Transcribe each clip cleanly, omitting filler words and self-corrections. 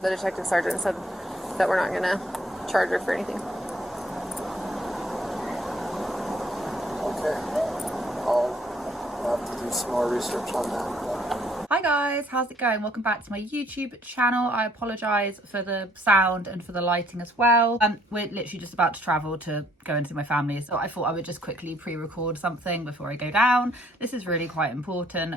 The detective sergeant said that we're not going to charge her for anything. Okay. I'll have to do some more research on that. Hi guys, how's it going? Welcome back to my YouTube channel. I apologise for the sound and for the lighting as well. We're literally just about to travel to go and see my family, so I thought I would just quickly pre-record something before I go down. This is really quite important,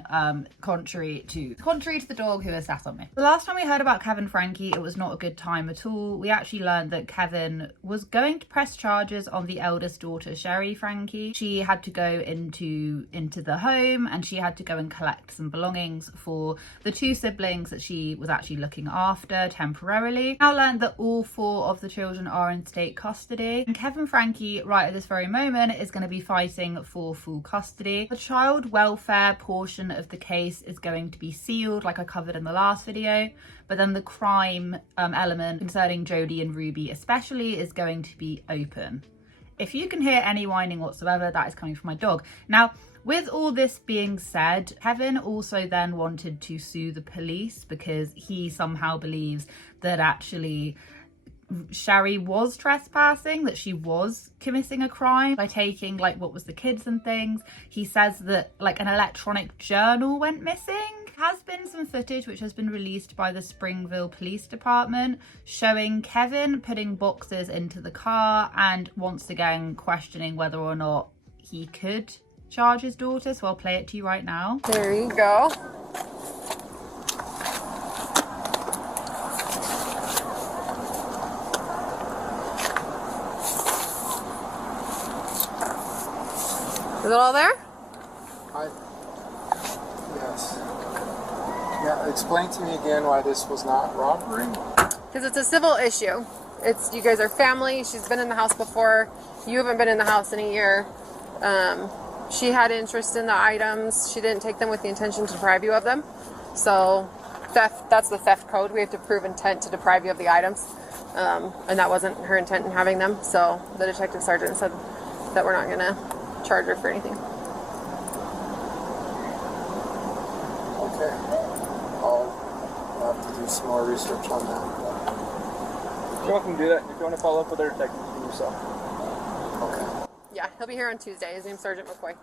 contrary to the dog who has sat on me. The last time we heard about Kevin Frankie, it was not a good time at all. We actually learned that Kevin was going to press charges on the eldest daughter, Sherry Frankie. She had to go into the home and she had to go and collect some belongings for the two siblings that she was actually looking after temporarily. Now learned that all four of the children are in state custody, and Kevin Frankie right at this very moment is going to be fighting for full custody. The child welfare portion of the case is going to be sealed, like I covered in the last video, but then the crime element concerning Jodie and Ruby especially is going to be open. If you can hear any whining whatsoever, that is coming from my dog. Now, with all this being said, Kevin also then wanted to sue the police because he somehow believes that actually Sherry was trespassing, that she was committing a crime by taking like what was the kids and things. He says that like an electronic journal went missing. Has been some footage which has been released by the Springville Police Department showing Kevin putting boxes into the car and once again questioning whether or not he could charge his daughter. So I'll play it to you right now. There you go. Is it all there? Yes. Yeah, explain to me again why this was not robbery. Because it's a civil issue. It's, you guys are family. She's been in the house before. You haven't been in the house in a year. She had interest in the items. She didn't take them with the intention to deprive you of them. So theft, that's the theft code. We have to prove intent to deprive you of the items. And that wasn't her intent in having them. So the detective sergeant said that we're not going to charge her for anything. Okay. I'll have to do some more research on that. You're welcome to do that. If you want to follow up with her, text me yourself. Okay. Yeah, he'll be here on Tuesday. His name's Sergeant McCoy.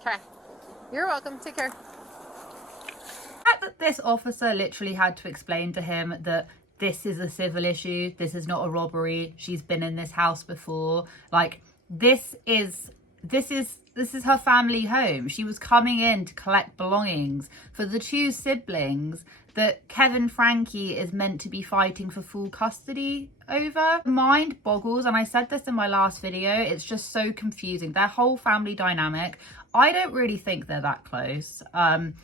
Okay. You're welcome. Take care. The fact that this officer literally had to explain to him that this is a civil issue, this is not a robbery, she's been in this house before, like this is her family home. She was coming in to collect belongings for the two siblings that Kevin Frankie is meant to be fighting for full custody over. Mind boggles, and I said this in my last video, it's just so confusing. Their whole family dynamic, I don't really think they're that close. I mean,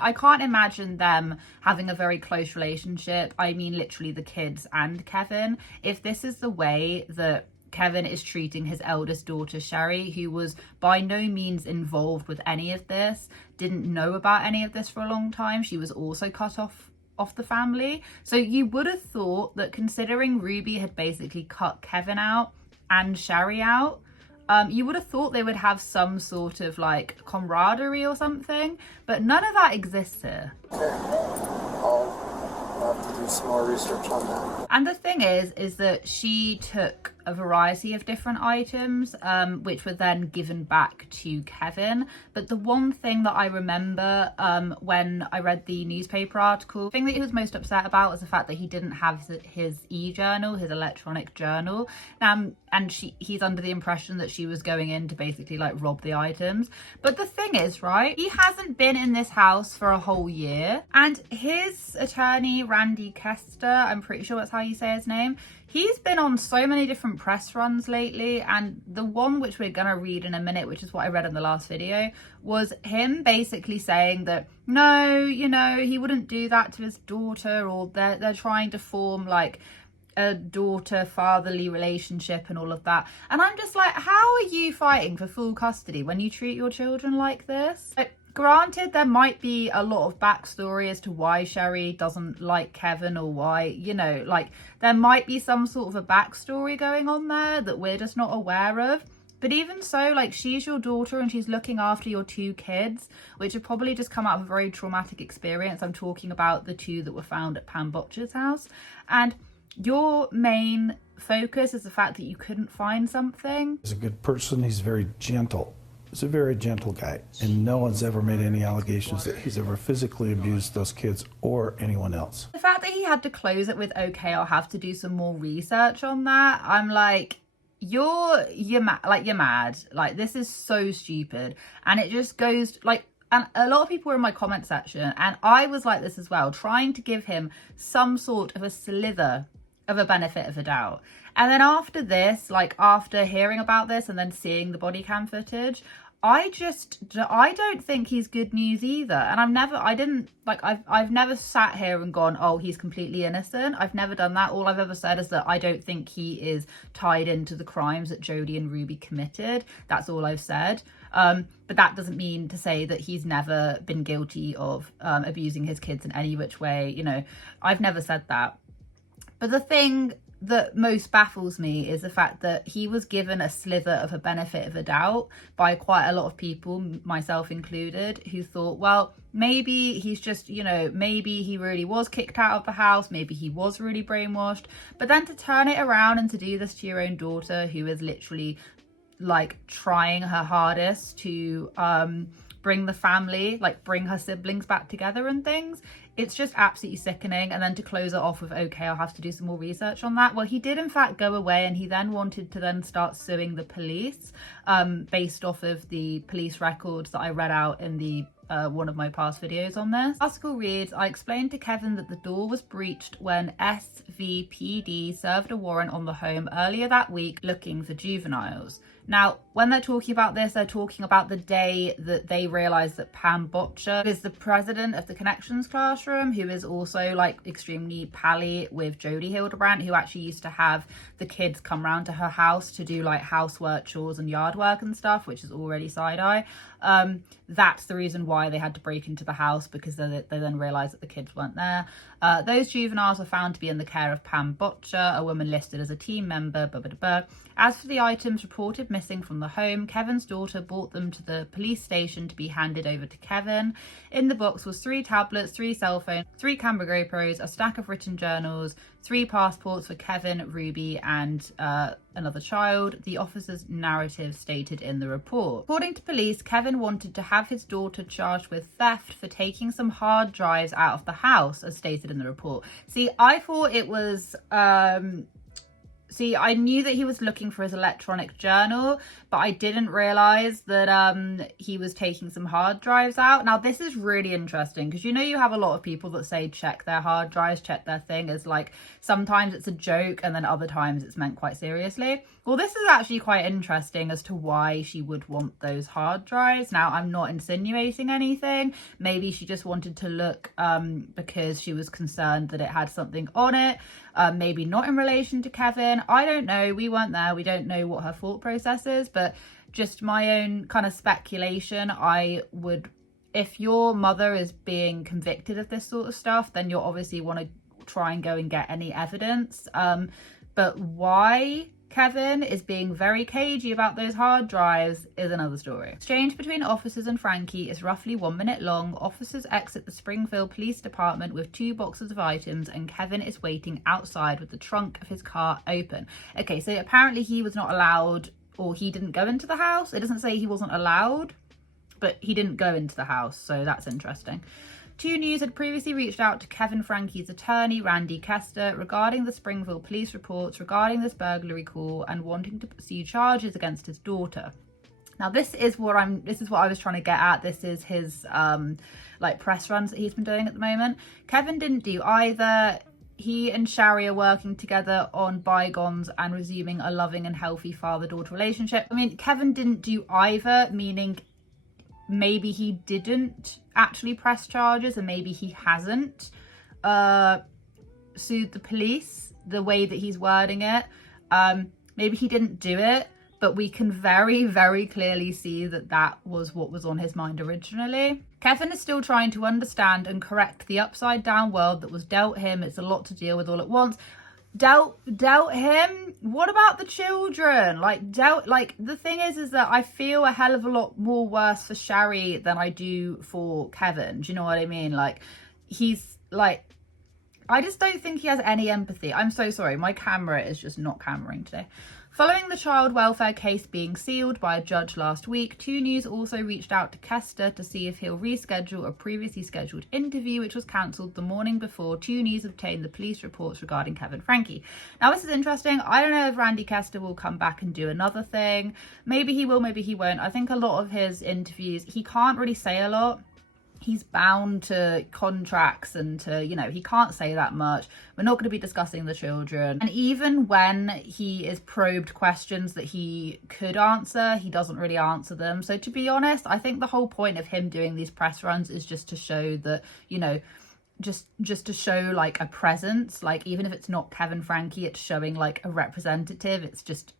I can't imagine them having a very close relationship. I mean, literally the kids and Kevin. If this is the way that Kevin is treating his eldest daughter, Sherry, who was by no means involved with any of this, didn't know about any of this for a long time. She was also cut off the family. So you would have thought that considering Ruby had basically cut Kevin out and Sherry out, you would have thought they would have some sort of like camaraderie or something, but none of that exists here. Okay. I'll have to do some more research on that. And the thing is that she took a variety of different items, which were then given back to Kevin. But the one thing that I remember when I read the newspaper article, the thing that he was most upset about was the fact that he didn't have his e-journal, his electronic journal. And he's under the impression that she was going in to basically like rob the items. But the thing is, right, he hasn't been in this house for a whole year. And his attorney, Randy Kester, I'm pretty sure that's how you say his name, he's been on so many different press runs lately, and the one which we're gonna read in a minute, which is what I read in the last video, was him basically saying that no, you know, he wouldn't do that to his daughter, or they're trying to form like a daughter-fatherly relationship and all of that. And I'm just like, how are you fighting for full custody when you treat your children like this? Like, granted, there might be a lot of backstory as to why Sherry doesn't like Kevin, or why, you know, like there might be some sort of a backstory going on there that we're just not aware of. But even so, like, she's your daughter and she's looking after your 2 kids, which have probably just come out of a very traumatic experience. I'm talking about the 2 that were found at Pam Botcher's house. And your main focus is the fact that you couldn't find something. He's a good person. He's very gentle. He's a very gentle guy. And no one's ever made any allegations that he's ever physically abused those kids or anyone else. The fact that he had to close it with, okay, I'll have to do some more research on that. I'm like, you're mad. Like, this is so stupid. And it just goes like, and a lot of people were in my comment section, and I was like this as well, trying to give him some sort of a slither of a benefit of a doubt. And then after this, like after hearing about this and then seeing the body cam footage, I don't think he's good news either. And I've never sat here and gone, oh, he's completely innocent. I've never done that. All I've ever said is that I don't think he is tied into the crimes that Jodie and Ruby committed. That's all I've said. But that doesn't mean to say that he's never been guilty of abusing his kids in any which way. You know, I've never said that. But the thing that most baffles me is the fact that he was given a slither of a benefit of a doubt by quite a lot of people, myself included, who thought, well, maybe he's just, you know, maybe he really was kicked out of the house, maybe he was really brainwashed. But then to turn it around and to do this to your own daughter, who is literally like trying her hardest to bring the family, like bring her siblings back together and things, it's just absolutely sickening. And then to close it off with, okay, I'll have to do some more research on that. Well, he did in fact go away, and he then wanted to then start suing the police based off of the police records that I read out in the one of my past videos on this. The article reads, I explained to Kevin that the door was breached when SVPD served a warrant on the home earlier that week looking for juveniles. Now, when they're talking about this, they're talking about the day that they realised that Pam Botcher is the president of the Connections classroom, who is also like extremely pally with Jodie Hildebrandt, who actually used to have the kids come round to her house to do like housework, chores and yard work and stuff, which is already side-eye. That's the reason why they had to break into the house, because they then realised that the kids weren't there. Those juveniles were found to be in the care of Pam Botcher, a woman listed as a team member. As for the items reported missing from the home, Kevin's daughter brought them to the police station to be handed over to Kevin. In the box was 3 tablets, 3 cell phones, 3 camera GoPros, a stack of written journals, 3 passports for Kevin, Ruby and another child, the officer's narrative stated in the report. According to police, Kevin wanted to have his daughter charged with theft for taking some hard drives out of the house, as stated in the report. See, I thought it was... I knew that he was looking for his electronic journal, but I didn't realise that he was taking some hard drives out. Now, this is really interesting, because you know you have a lot of people that say check their hard drives, check their thing, as like sometimes it's a joke and then other times it's meant quite seriously. Well, this is actually quite interesting as to why she would want those hard drives. Now, I'm not insinuating anything. Maybe she just wanted to look because she was concerned that it had something on it. Maybe not in relation to Kevin. I don't know. We weren't there. We don't know what her thought process is, but just my own kind of speculation, I would, if your mother is being convicted of this sort of stuff, then you'll obviously want to try and go and get any evidence. But why Kevin is being very cagey about those hard drives is another story. Exchange between officers and Frankie is roughly 1 minute long. Officers exit the Springfield Police Department with 2 boxes of items, and Kevin is waiting outside with the trunk of his car open. Okay, so apparently he was not allowed, or he didn't go into the house. It doesn't say he wasn't allowed, but he didn't go into the house, so that's interesting. 2 News had previously reached out to Kevin Frankie's attorney, Randy Kester, regarding the Springfield police reports regarding this burglary call and wanting to pursue charges against his daughter. Now, this is what I was trying to get at. This is his like press runs that he's been doing at the moment. Kevin didn't do either. He and Shari are working together on bygones and resuming a loving and healthy father-daughter relationship. I mean, Kevin didn't do either, meaning maybe he didn't actually press charges, and maybe he hasn't sued the police the way that he's wording it. Maybe he didn't do it, but we can very, very clearly see that that was what was on his mind originally. Kevin is still trying to understand and correct the upside down world that was dealt him. It's a lot to deal with all at once. dealt him. What about the children? Like, the thing is that I feel a hell of a lot more worse for Sherry than I do for Kevin. Do you know what I mean? Like, he's like, I just don't think he has any empathy. I'm so sorry. My camera is just not cameraing today. Following the child welfare case being sealed by a judge last week, 2 News also reached out to Kester to see if he'll reschedule a previously scheduled interview, which was cancelled the morning before 2 News obtained the police reports regarding Kevin Frankie. Now, this is interesting. I don't know if Randy Kester will come back and do another thing. Maybe he will, maybe he won't. I think a lot of his interviews, he can't really say a lot. He's bound to contracts and to, you know, he can't say that much. We're not going to be discussing the children. And even when he is probed questions that he could answer, he doesn't really answer them. So to be honest, I think the whole point of him doing these press runs is just to show that, you know, just to show like a presence. Like, even if it's not Kevin Frankie, it's showing like a representative. It's just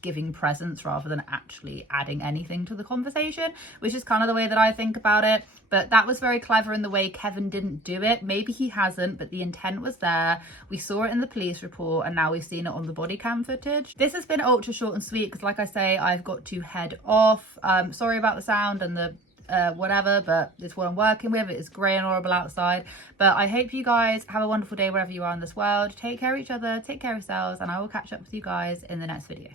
giving presence rather than actually adding anything to the conversation, which is kind of the way that I think about it. But that was very clever in the way Kevin didn't do it. Maybe he hasn't, but the intent was there. We saw it in the police report, and now we've seen it on the body cam footage. This has been ultra short and sweet because, like I say, I've got to head off. Sorry about the sound and the whatever, but it's what I'm working with. It is grey and horrible outside, but I hope you guys have a wonderful day wherever you are in this world. Take care of each other, take care of yourselves, and I will catch up with you guys in the next video.